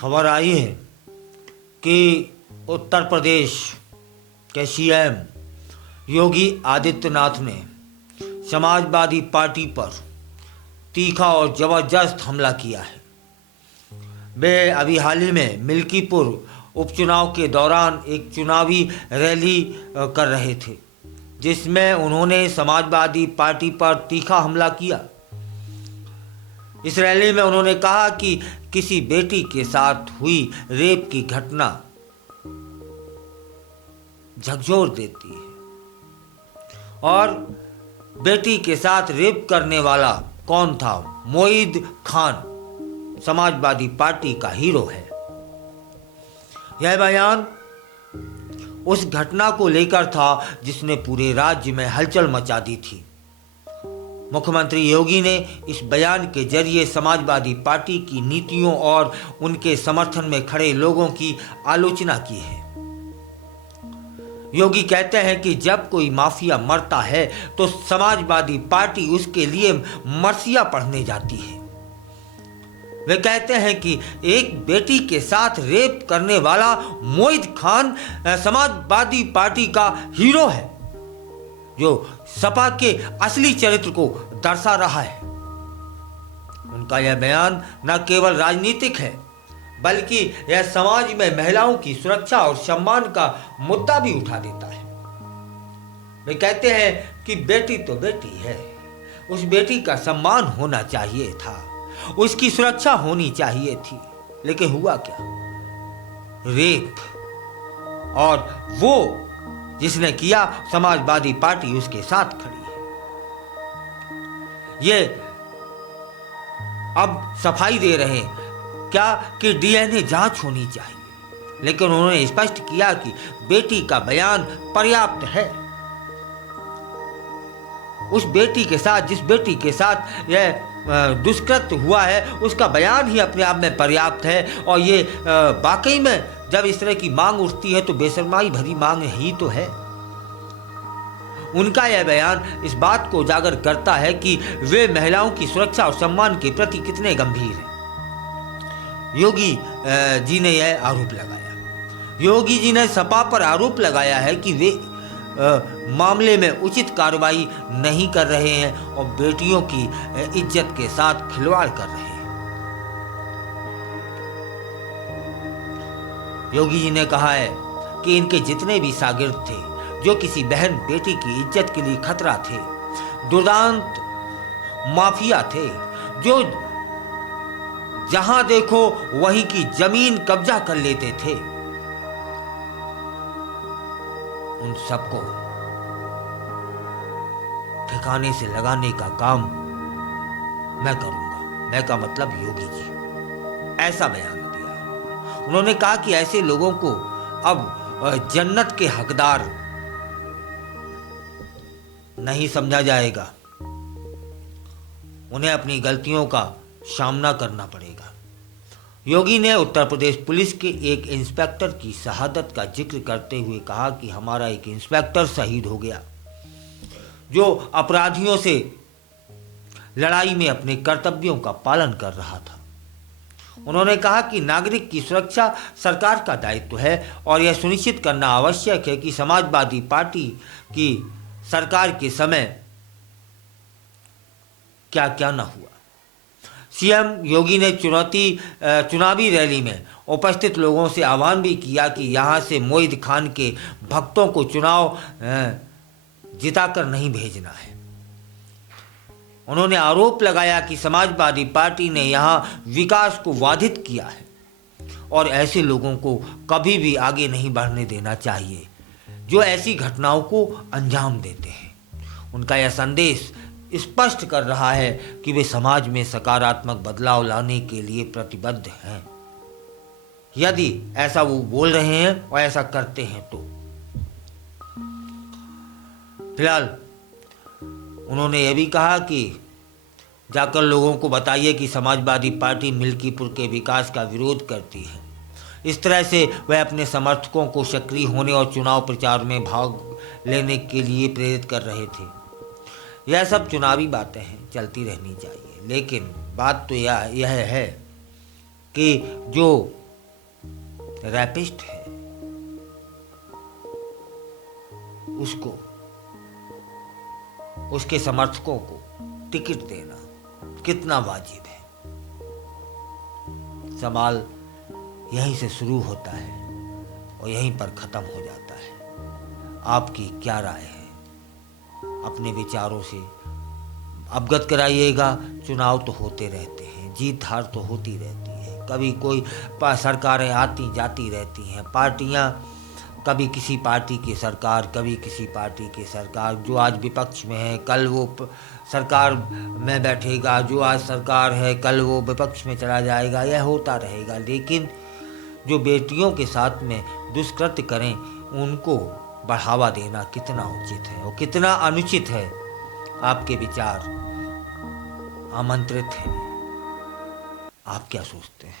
खबर आई है कि उत्तर प्रदेश के सीएम योगी आदित्यनाथ ने समाजवादी पार्टी पर तीखा और ज़बरदस्त हमला किया है। वे अभी हाल ही में मिल्कीपुर उपचुनाव के दौरान एक चुनावी रैली कर रहे थे, जिसमें उन्होंने समाजवादी पार्टी पर तीखा हमला किया। इस रैली में उन्होंने कहा कि किसी बेटी के साथ हुई रेप की घटना झकझोर देती है और बेटी के साथ रेप करने वाला कौन था? मोईद खान समाजवादी पार्टी का हीरो है। यह बयान उस घटना को लेकर था जिसने पूरे राज्य में हलचल मचा दी थी। मुख्यमंत्री योगी ने इस बयान के जरिए समाजवादी पार्टी की नीतियों और उनके समर्थन में खड़े लोगों की आलोचना की है। योगी कहते हैं कि जब कोई माफिया मरता है तो समाजवादी पार्टी उसके लिए मरसिया पढ़ने जाती है। वे कहते हैं कि एक बेटी के साथ रेप करने वाला मोईद खान समाजवादी पार्टी का हीरो है, जो सपा के असली चरित्र को दर्शा रहा है। उनका यह बयान न केवल राजनीतिक है, बल्कि यह समाज में महिलाओं की सुरक्षा और सम्मान का मुद्दा भी उठा देता है। वे कहते हैं कि बेटी तो बेटी है, उस बेटी का सम्मान होना चाहिए था, उसकी सुरक्षा होनी चाहिए थी, लेकिन हुआ क्या? रेप। और वो जिसने किया, समाजवादी पार्टी उसके साथ खड़ी है। ये अब सफाई दे रहे हैं क्या कि डीएनए जांच होनी चाहिए, लेकिन उन्होंने स्पष्ट किया कि बेटी का बयान पर्याप्त है। उस बेटी के साथ, जिस बेटी के साथ यह दुष्कृत्य हुआ है, उसका बयान ही अपने आप में पर्याप्त है। और ये वाकई में जब इस तरह की मांग उठती है तो बेशर्माई भरी मांग ही तो है। उनका यह बयान इस बात को उजागर करता है कि वे महिलाओं की सुरक्षा और सम्मान के प्रति कितने गंभीर हैं। योगी जी ने यह आरोप लगाया। योगी जी ने सपा पर आरोप लगाया है कि वे मामले में उचित कार्रवाई नहीं कर रहे हैं और बेटियों की इज्जत के साथ खिलवाड़ कर रहे हैं। योगी जी ने कहा है कि इनके जितने भी शागिर्द थे जो किसी बहन बेटी की इज्जत के लिए खतरा थे, दुर्दांत माफिया थे, जो जहां देखो वहीं की जमीन कब्जा कर लेते थे, उन सबको ठिकाने से लगाने का काम मैं करूंगा। मैं का मतलब योगी जी। ऐसा बयान दिया। उन्होंने कहा कि ऐसे लोगों को अब जन्नत के हकदार नहीं समझा जाएगा, उन्हें अपनी गलतियों का सामना करना पड़ेगा। योगी ने उत्तर प्रदेश पुलिस के एक इंस्पेक्टर की शहादत का जिक्र करते हुए कहा कि हमारा एक इंस्पेक्टर शहीद हो गया जो अपराधियों से लड़ाई में अपने कर्तव्यों का पालन कर रहा था। उन्होंने कहा कि नागरिक की सुरक्षा सरकार का दायित्व है और यह सुनिश्चित करना आवश्यक है कि समाजवादी पार्टी की सरकार के समय क्या क्या न हुआ। सीएम योगी ने चुनावी रैली में उपस्थित लोगों से आह्वान भी किया कि यहां से मोईद खान के भक्तों को चुनाव जिताकर नहीं भेजना है। उन्होंने आरोप लगाया कि समाजवादी पार्टी ने यहां विकास को बाधित किया है और ऐसे लोगों को कभी भी आगे नहीं बढ़ने देना चाहिए जो ऐसी घटनाओं को अंजाम देते हैं। उनका यह संदेश स्पष्ट कर रहा है कि वे समाज में सकारात्मक बदलाव लाने के लिए प्रतिबद्ध हैं, यदि ऐसा वो बोल रहे हैं और ऐसा करते हैं तो। फिलहाल उन्होंने यह भी कहा कि जाकर लोगों को बताइए कि समाजवादी पार्टी मिल्कीपुर के विकास का विरोध करती है। इस तरह से वह अपने समर्थकों को सक्रिय होने और चुनाव प्रचार में भाग लेने के लिए प्रेरित कर रहे थे। यह सब चुनावी बातें हैं, चलती रहनी चाहिए, लेकिन बात तो यह है कि जो रैपिस्ट है, उसको, उसके समर्थकों को टिकट देना कितना वाजिब है? सवाल यहीं से शुरू होता है और यहीं पर ख़त्म हो जाता है। आपकी क्या राय है? अपने विचारों से अवगत कराइएगा। चुनाव तो होते रहते हैं, जीत हार तो होती रहती है, कभी कोई सरकारें आती जाती रहती हैं, पार्टियां, कभी किसी पार्टी की सरकार, कभी किसी पार्टी की सरकार। जो आज विपक्ष में है कल वो सरकार में बैठेगा, जो आज सरकार है कल वो विपक्ष में चला जाएगा, यह होता रहेगा। लेकिन जो बेटियों के साथ में दुष्कृत्य करें उनको बढ़ावा देना कितना उचित है और कितना अनुचित है? आपके विचार आमंत्रित हैं। आप क्या सोचते हैं?